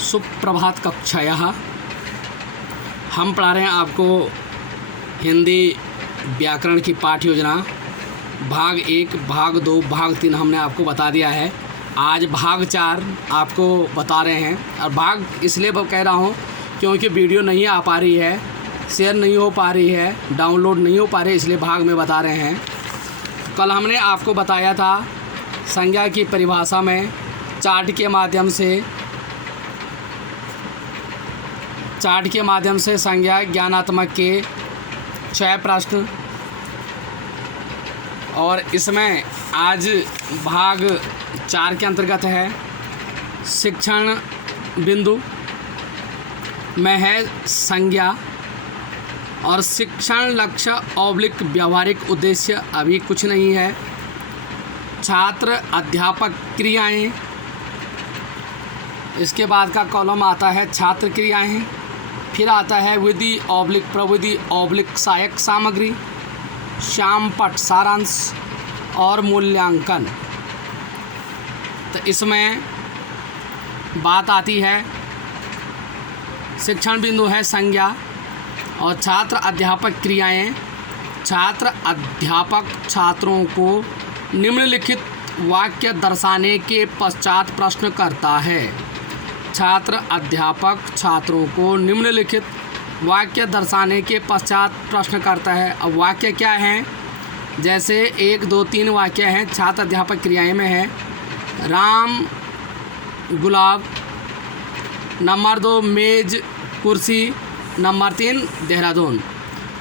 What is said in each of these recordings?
सुप्रभात कक्षायाः। हम पढ़ा रहे हैं आपको हिंदी व्याकरण की पाठ्य योजना भाग 1, भाग 2, भाग 3 हमने आपको बता दिया है। आज भाग 4 आपको बता रहे हैं। और भाग इसलिए कह रहा हूँ क्योंकि वीडियो नहीं आ पा रही है, शेयर नहीं हो पा रही है, डाउनलोड नहीं हो पा रही, इसलिए भाग में बता रहे हैं। कल हमने आपको बताया था संज्ञा की परिभाषा में चार्ट के माध्यम से संज्ञा ज्ञानात्मक के 6 प्रश्न, और इसमें आज भाग 4 के अंतर्गत है शिक्षण बिंदु में है संज्ञा और शिक्षण लक्ष्य ऑब्लिक व्यावहारिक उद्देश्य अभी कुछ नहीं है। छात्र अध्यापक क्रियाएं, इसके बाद का कॉलम आता है छात्र क्रियाएं, फिर आता है विधि ऑब्लिक प्रविधि ऑब्लिक सहायक सामग्री, श्याम पट सारांश और मूल्यांकन। तो इसमें बात आती है शिक्षण बिंदु है संज्ञा और छात्र अध्यापक क्रियाएं। छात्र अध्यापक छात्रों को निम्नलिखित वाक्य दर्शाने के पश्चात प्रश्न करता है। छात्र अध्यापक छात्रों को निम्नलिखित वाक्य दर्शाने के पश्चात प्रश्न करता है। अब वाक्य क्या हैं? जैसे 1, 2, 3 वाक्य हैं छात्र अध्यापक क्रियाएं में है। राम गुलाब, नंबर 2 मेज कुर्सी, नंबर 3 देहरादून।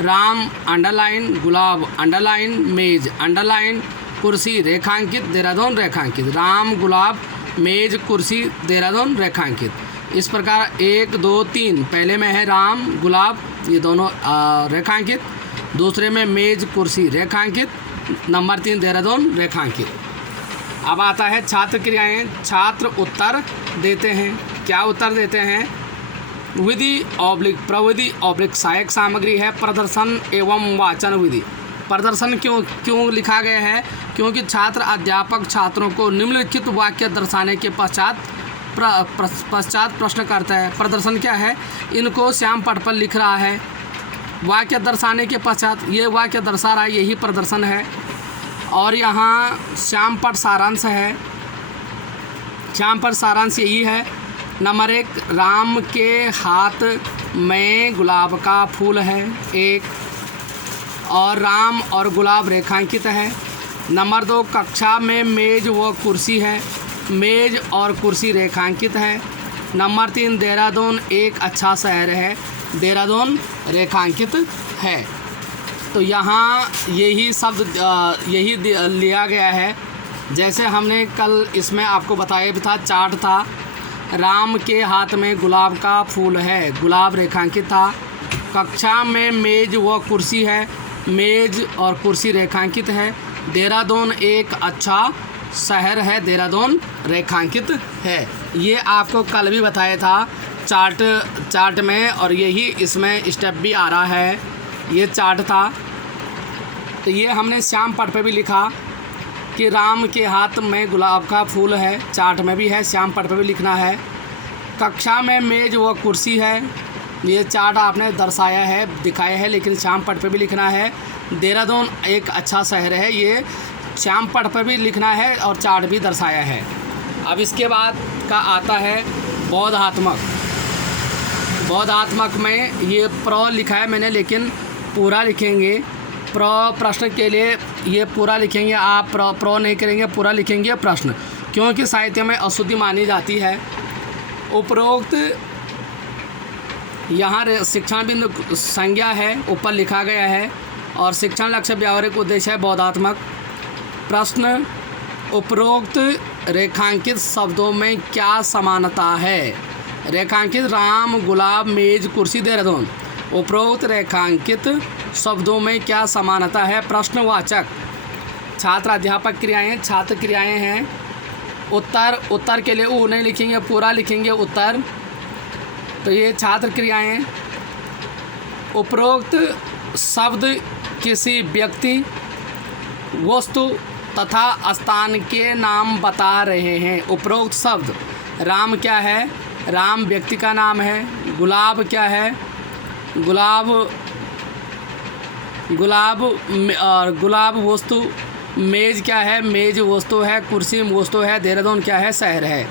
राम अंडरलाइन, गुलाब अंडरलाइन, मेज अंडरलाइन, कुर्सी रेखांकित, देहरादून रेखांकित। राम गुलाब मेज कुर्सी देहरादून रेखांकित। इस प्रकार 1, 2, 3 पहले में है राम गुलाब, ये दोनों रेखांकित, दूसरे में मेज कुर्सी रेखांकित, नंबर 3 देहरादून रेखांकित। अब आता है छात्र क्रियाएं। छात्र उत्तर देते हैं। क्या उत्तर देते हैं? विधि ऑब्लिक प्रविधि ऑब्लिक सहायक सामग्री है प्रदर्शन एवं वाचन विधि। प्रदर्शन क्यों लिखा गया है? क्योंकि छात्र अध्यापक छात्रों को निम्नलिखित वाक्य दर्शाने के पश्चात प्रश्न करता है। प्रदर्शन क्या है? इनको श्याम पट पर लिख रहा है। वाक्य दर्शाने के पश्चात ये वाक्य दर्शा रहा है, यही प्रदर्शन है। और यहाँ श्याम पट सारांश है। श्याम पट सारांश यही है। नंबर 1 राम के हाथ में गुलाब का फूल है 1, और राम और गुलाब रेखांकित है। नंबर 2 कक्षा में मेज व कुर्सी है, मेज और कुर्सी रेखांकित है। नंबर 3 देहरादून एक अच्छा शहर है, देहरादून रेखांकित है। तो यहाँ यही शब्द यही लिया गया है। जैसे हमने कल इसमें आपको बताया भी था, चार्ट था। राम के हाथ में गुलाब का फूल है, गुलाब रेखांकित था। कक्षा में मेज व कुर्सी है, मेज और कुर्सी रेखांकित है। देहरादून एक अच्छा शहर है, देहरादून रेखांकित है। ये आपको कल भी बताया था चार्ट में, और यही इसमें स्टेप भी आ रहा है। ये चार्ट था। तो ये हमने श्याम पट पे भी लिखा कि राम के हाथ में गुलाब का फूल है, चार्ट में भी है, श्याम पट पे भी लिखना है। कक्षा में मेज व कुर्सी है, ये चार्ट आपने दर्शाया है, दिखाया है, लेकिन श्याम पट पे भी लिखना है। देहरादून एक अच्छा शहर है, ये श्याम पट पे भी लिखना है और चार्ट भी दर्शाया है। अब इसके बाद का आता है बौद्धात्मक में ये प्र लिखा है मैंने, लेकिन पूरा लिखेंगे। प्रश्न के लिए ये पूरा लिखेंगे, आप प्र नहीं करेंगे, पूरा लिखेंगे प्रश्न, क्योंकि साहित्य में अशुद्धि मानी जाती है। उपरोक्त यहाँ शिक्षण बिंदु संज्ञा है, ऊपर लिखा गया है, और शिक्षण लक्ष्य व्यावहारिक उद्देश्य है बौद्धात्मक। प्रश्न उपरोक्त रेखांकित शब्दों में क्या समानता है? रेखांकित राम गुलाब मेज कुर्सी देहरादून। उपरोक्त रेखांकित शब्दों में क्या समानता है? प्रश्नवाचक। छात्र अध्यापक क्रियाएं, छात्र क्रियाएं हैं। उत्तर के लिए ऊ नहीं लिखेंगे, पूरा लिखेंगे उत्तर। तो ये छात्र क्रियाएं। उपरोक्त शब्द किसी व्यक्ति, वस्तु तथा स्थान के नाम बता रहे हैं। उपरोक्त शब्द राम क्या है? राम व्यक्ति का नाम है। गुलाब क्या है? गुलाब वस्तु। मेज़ क्या है? मेज़ वस्तु है। कुर्सी वस्तु है। देहरादून क्या है? शहर है।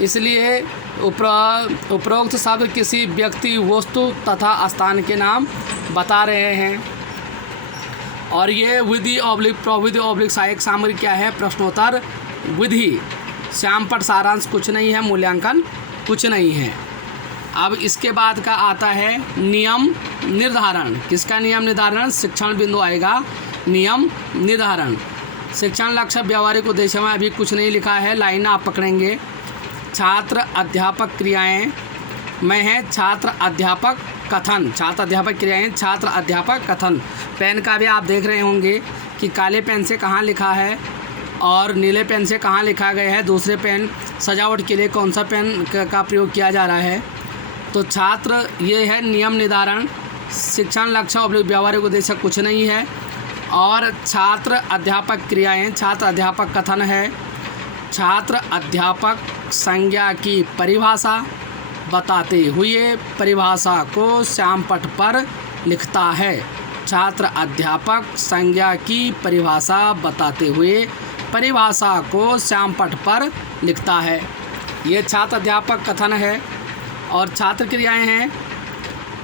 इसलिए उपरोक्त शब्द किसी व्यक्ति, वस्तु तथा स्थान के नाम बता रहे हैं। और ये विधि ऑब्लिक प्रविधि ऑब्लिक सहायक सामग्री क्या है? प्रश्नोत्तर विधि। श्यामपट्ट सारांश कुछ नहीं है, मूल्यांकन कुछ नहीं है। अब इसके बाद का आता है नियम निर्धारण। किसका नियम निर्धारण? शिक्षण बिंदु आएगा नियम निर्धारण। शिक्षण लक्ष्य व्यवहारिक उद्देश्य में अभी कुछ नहीं लिखा है, लाइन आप पकड़ेंगे। छात्र अध्यापक क्रियाएं में है छात्र अध्यापक कथन। छात्र अध्यापक क्रियाएं, छात्र अध्यापक कथन। पेन का भी आप देख रहे होंगे कि काले पेन से कहाँ लिखा है और नीले पेन से कहाँ लिखा गया है। दूसरे पेन सजावट के लिए कौन सा पेन का प्रयोग किया जा रहा है। तो छात्र ये है नियम निर्धारण। शिक्षण लक्ष्य और व्यवहारिक उद्देश्य कुछ नहीं है। और छात्र अध्यापक क्रियाएं, छात्र अध्यापक कथन है। छात्र अध्यापक संज्ञा की परिभाषा बताते हुए परिभाषा को श्यामपट्ट पर लिखता है। छात्र अध्यापक संज्ञा की परिभाषा बताते हुए परिभाषा को श्यामपट्ट पर लिखता है। ये छात्र अध्यापक कथन है। और छात्र क्रियाएं हैं।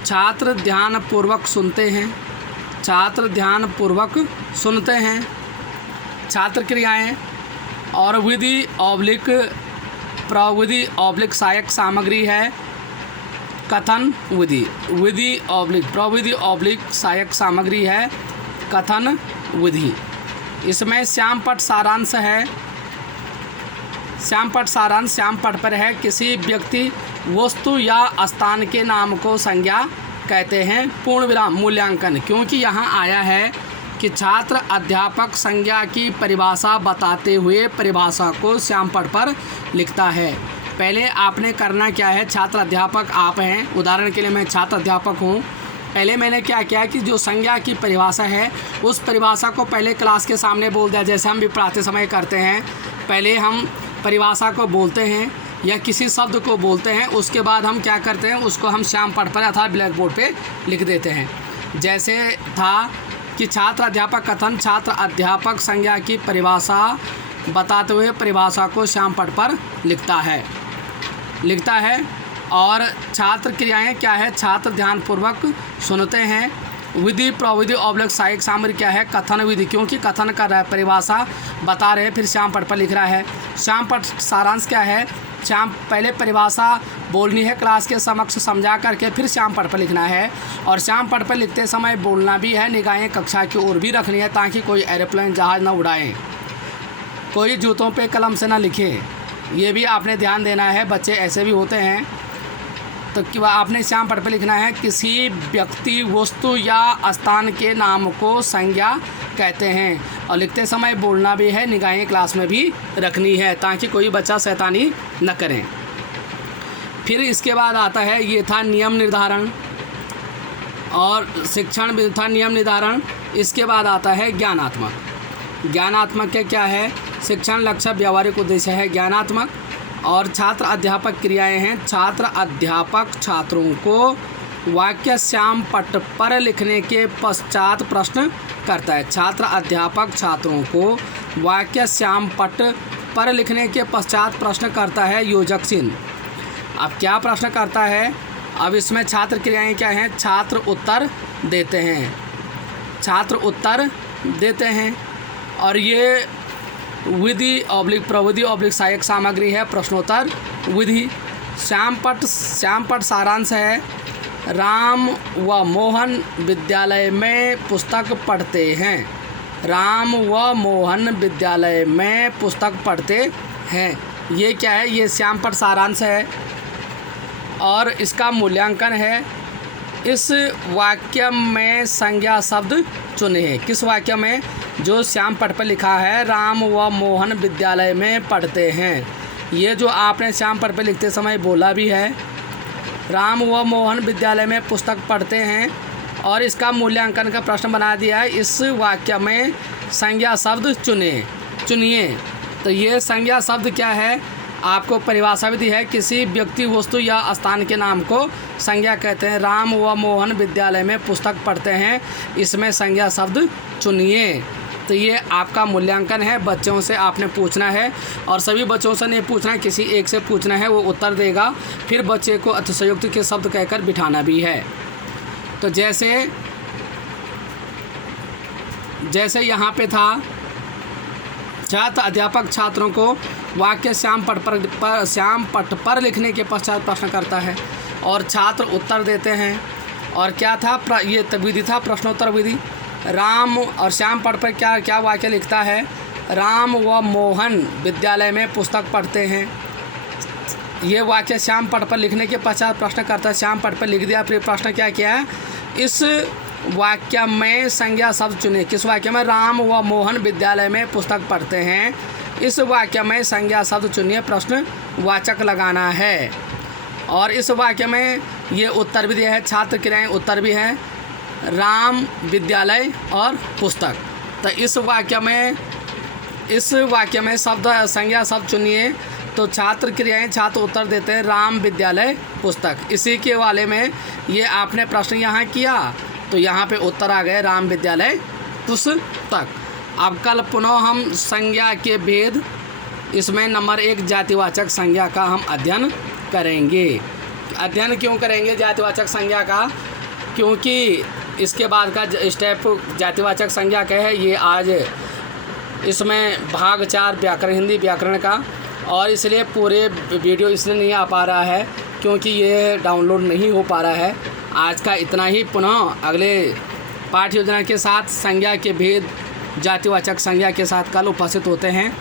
छात्र ध्यानपूर्वक सुनते हैं। छात्र ध्यानपूर्वक सुनते हैं। छात्र क्रियाएं। और विधि ऑब्लिक प्रविधि ऑब्लिक सहायक सामग्री है कथन विधि। विधि ऑब्लिक प्रविधि ऑब्लिक सहायक सामग्री है कथन विधि। इसमें श्यामपट्ट सारांश है। श्यामपट्ट सारांश श्यामपट्ट पर है। किसी व्यक्ति, वस्तु या स्थान के नाम को संज्ञा कहते हैं। पूर्ण विराम मूल्यांकन, क्योंकि यहाँ आया है कि छात्र अध्यापक संज्ञा की परिभाषा बताते हुए परिभाषा को श्यामपट्ट पर लिखता है। पहले आपने करना क्या है? छात्र अध्यापक आप हैं, उदाहरण के लिए मैं छात्र अध्यापक हूँ। पहले मैंने क्या किया कि जो संज्ञा की परिभाषा है उस परिभाषा को पहले क्लास के सामने बोल दिया, जैसे हम भी पढ़ाते समय करते हैं। पहले हम परिभाषा को बोलते हैं या किसी शब्द को बोलते हैं, उसके बाद हम क्या करते हैं, उसको हम श्यामपट्ट पर अर्थात ब्लैक बोर्ड पे लिख देते हैं। जैसे था कि छात्र अध्यापक कथन छात्र अध्यापक संज्ञा की परिभाषा बताते हुए परिभाषा को श्यामपट्ट पर लिखता है। और छात्र क्रियाएं क्या है? छात्र ध्यानपूर्वक सुनते हैं। विधि प्रविधि ऑब्लिक सहायक सामग्री क्या है? कथन विधि, क्योंकि कथन कर रहा है, परिभाषा बता रहे, फिर श्यामपट्ट पर लिख रहा है। श्यामपट्ट सारांश क्या है? पहले परिभाषा बोलनी है क्लास के समक्ष समझा करके, फिर श्यामपट्ट पर लिखना है। और श्यामपट्ट पर लिखते समय बोलना भी है, निगाहें कक्षा की ओर भी रखनी है ताकि कोई एरोप्लेन जहाज़ ना उड़ाएं, कोई जूतों पे कलम से ना लिखे। ये भी आपने ध्यान देना है, बच्चे ऐसे भी होते हैं। तो क्या आपने श्यामपट्ट पर लिखना है किसी व्यक्ति, वस्तु या स्थान के नाम को संज्ञा कहते हैं। और लिखते समय बोलना भी है, निगाहें क्लास में भी रखनी है ताकि कोई बच्चा शैतानी न करें। फिर इसके बाद आता है, ये था नियम निर्धारण और शिक्षण भी था नियम निर्धारण। इसके बाद आता है ज्ञानात्मक। ज्ञानात्मक के क्या है? शिक्षण लक्ष्य व्यवहारिक उद्देश्य है ज्ञानात्मक। और छात्र अध्यापक क्रियाएं हैं। छात्र अध्यापक छात्रों को वाक्य श्यामपट्ट पर लिखने के पश्चात प्रश्न करता है। छात्र अध्यापक छात्रों को वाक्य श्यामपट्ट पर लिखने के पश्चात प्रश्न करता है योजक चिन्ह। अब क्या प्रश्न करता है? अब इसमें छात्र क्रियाएं क्या हैं? छात्र उत्तर देते हैं। छात्र उत्तर देते हैं। और ये विधि ऑब्लिक प्रविधि ऑब्लिक सहायक सामग्री है प्रश्नोत्तर विधि। श्यामपट्ट सारांश है। राम व मोहन विद्यालय में पुस्तक पढ़ते हैं। राम व मोहन विद्यालय में पुस्तक पढ़ते हैं। ये क्या है? ये श्यामपट्ट सारांश है और इसका मूल्यांकन है। इस वाक्य में संज्ञा शब्द चुने। किस वाक्य में? जो श्यामपट्ट पर लिखा है, राम व मोहन विद्यालय में पढ़ते हैं। ये जो आपने श्यामपट्ट पर लिखते समय बोला भी है, राम व मोहन विद्यालय में पुस्तक पढ़ते हैं, और इसका मूल्यांकन का प्रश्न बना दिया है। इस वाक्य में संज्ञा शब्द चुनिए। तो ये संज्ञा शब्द क्या है? आपको परिभाषा भी दी है, किसी व्यक्ति, वस्तु या स्थान के नाम को संज्ञा कहते हैं। राम व मोहन विद्यालय में पुस्तक पढ़ते हैं, इसमें संज्ञा शब्द चुनिए। तो ये आपका मूल्यांकन है, बच्चों से आपने पूछना है और सभी बच्चों से नहीं पूछना है, किसी एक से पूछना है, वो उत्तर देगा। फिर बच्चे को अतिशयोक्ति के शब्द कहकर बिठाना भी है। तो जैसे यहाँ पे था, छात्र अध्यापक छात्रों को वाक्य श्याम पट पर लिखने के पश्चात प्रश्न करता है और छात्र उत्तर देते हैं। और क्या था, ये विधि था प्रश्नोत्तर विधि। राम और श्याम पट पर क्या वाक्य लिखता है, राम व मोहन विद्यालय में पुस्तक पढ़ते हैं। ये वाक्य श्याम पट पर लिखने के पश्चात प्रश्न करता है, श्याम पट पर लिख दिया। फिर प्रश्न क्या किया है, इस वाक्य में संज्ञा शब्द चुने। किस वाक्य में, राम व मोहन विद्यालय में पुस्तक पढ़ते हैं, इस वाक्य में संज्ञा शब्द चुनिए, प्रश्न वाचक लगाना है। और इस वाक्य में ये उत्तर भी दिया है, छात्र क्रियाएं उत्तर भी है, राम विद्यालय और पुस्तक। तो इस वाक्य में शब्द संज्ञा शब्द चुनिए। तो छात्र क्रियाएं, छात्र उत्तर देते हैं राम विद्यालय पुस्तक। इसी के वाले में ये आपने प्रश्न यहाँ किया, तो यहाँ पे उत्तर आ गए राम विद्यालय पुस्तक। अब कल पुनः हम संज्ञा के भेद, इसमें नंबर 1 जातिवाचक संज्ञा का हम अध्ययन करेंगे। अध्ययन क्यों करेंगे जातिवाचक संज्ञा का, क्योंकि इसके बाद का स्टेप जातिवाचक संज्ञा का है। ये आज इसमें भाग 4 व्याकरण, हिंदी व्याकरण का, और इसलिए पूरे वीडियो इसलिए नहीं आ पा रहा है क्योंकि ये डाउनलोड नहीं हो पा रहा है। आज का इतना ही, पुनः अगले पाठ योजना के साथ संज्ञा के भेद, जातिवाचक संज्ञा के साथ कल उपस्थित होते हैं।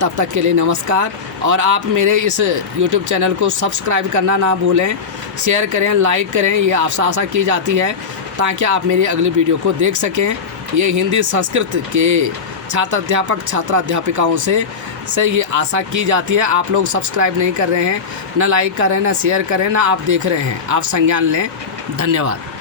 तब तक के लिए नमस्कार। और आप मेरे इस YouTube चैनल को सब्सक्राइब करना ना भूलें, शेयर करें, लाइक करें, ये आपसे आशा की जाती है ताकि आप मेरी अगली वीडियो को देख सकें। ये हिंदी संस्कृत के छात्र अध्यापक छात्राध्यापिकाओं से ये आशा की जाती है। आप लोग सब्सक्राइब नहीं कर रहे हैं, ना लाइक कर रहे हैं, ना शेयर करें, ना आप देख रहे हैं। आप संज्ञान लें। धन्यवाद।